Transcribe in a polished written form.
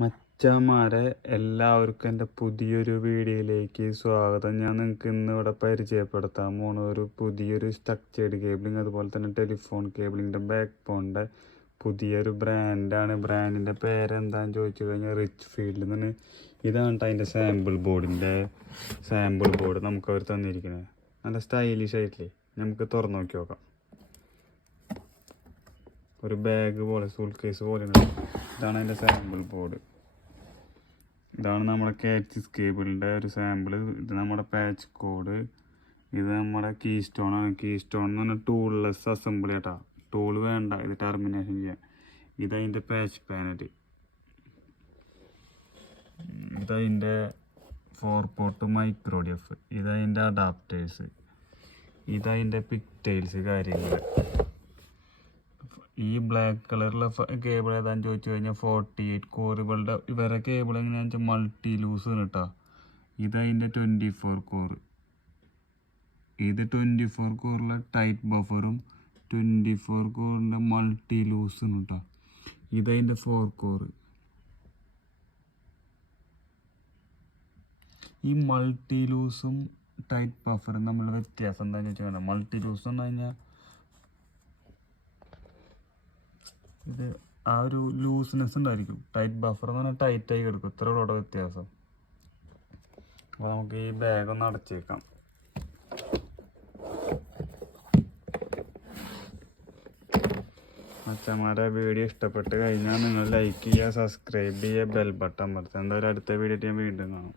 മച്ചാന്മാരെ എല്ലാവർക്കും എൻ്റെ പുതിയൊരു വീഡിയോയിലേക്ക് സ്വാഗതം. ഞാൻ നിങ്ങൾക്ക് ഇന്നിവിടെ പരിചയപ്പെടുത്താൻ പോണ ഒരു പുതിയൊരു സ്ട്രക്ചേർഡ് കേബിളിങ്, അതുപോലെ തന്നെ ടെലിഫോൺ കേബിളിങ്ങിൻ്റെ ബാക്ക് ബോണിൻ്റെ പുതിയൊരു ബ്രാൻഡാണ്. ബ്രാൻഡിൻ്റെ പേരെന്താണെന്ന് ചോദിച്ചു കഴിഞ്ഞാൽ റിച്ച് ഫീൽഡ് എന്നാണ്. ഇതാണ് അതിൻ്റെ സാമ്പിൾ ബോർഡ് നമുക്ക് അവർ തന്നിരിക്കുന്നത്. നല്ല സ്റ്റൈലിഷ് ആയിട്ടില്ലേ, നമുക്ക് തുറന്നു നോക്കി നോക്കാം. ഒരു ബാഗ് പോലെ, സൂട്ട് കേസ് പോലെ. ഇതാണ് അതിൻ്റെ സാമ്പിൾ ബോർഡ്. ഇതാണ് നമ്മുടെ കാറ്റ്സിസ് കേബിളിൻ്റെ ഒരു സാമ്പിൾ. ഇത് നമ്മുടെ പാച്ച് കോഡ്. ഇത് നമ്മുടെ കീ സ്റ്റോണാണ്. കീ സ്റ്റോൺ എന്ന് പറഞ്ഞാൽ ടൂൾലെസ് അസംബിളി കേട്ടോ. ടൂൾ വേണ്ട, ഇത് ടെർമിനേഷൻ ചെയ്യാൻ. ഇതതിൻ്റെ പാച്ച് പാനൽ. ഇതതിൻ്റെ 4 പോർട്ട് മൈക്രോ DF. ഇതതിൻ്റെ അഡാപ്റ്റേഴ്സ്. ഇതതിൻ്റെ പിക്ടൈൽസ് കാര്യങ്ങൾ. ഈ ബ്ലാക്ക് കളറിലെ കേബിൾ ഏതാണെന്ന് ചോദിച്ചു കഴിഞ്ഞാൽ 48 കോറുകളുടെ ഇവരെ കേബിൾ എങ്ങനെയാണെന്ന് വെച്ചാൽ മൾട്ടി ലൂസ് കേട്ടോ. ഇതതിൻ്റെ 24 കോറ്. ഇത് 24 കോറിലെ ടൈറ്റ് ബഫറും 24 കോറിൻ്റെ മൾട്ടി ലൂസും കേട്ടോ. ഇതതിൻ്റെ 4 കോറ്. ഈ മൾട്ടി ലൂസും ടൈറ്റ് ബഫറും തമ്മിലുള്ള വ്യത്യാസം എന്താണെന്ന് വെച്ചാൽ, മൾട്ടി ലൂസ് എന്ന് പറഞ്ഞാൽ ഇത് ആ ഒരു ലൂസ്നെസ് ഉണ്ടായിരിക്കും. ടൈറ്റ് ബഫർ എന്ന് പറഞ്ഞാൽ ടൈറ്റായി കിടക്കും. ഇത്ര കൂടെ വ്യത്യാസം. അപ്പോൾ നമുക്ക് ഈ ബാഗ് ഒന്ന് അടച്ചേക്കാം. അച്ഛന്മാരെ വീഡിയോ ഇഷ്ടപ്പെട്ട് കഴിഞ്ഞാൽ നിങ്ങൾ ലൈക്ക് ചെയ്യുക, സബ്സ്ക്രൈബ് ചെയ്യുക, ബെൽ ബട്ടൺ അമർത്തുക. എന്തായാലും അടുത്ത വീഡിയോ ഞാൻ വീണ്ടും കാണാം.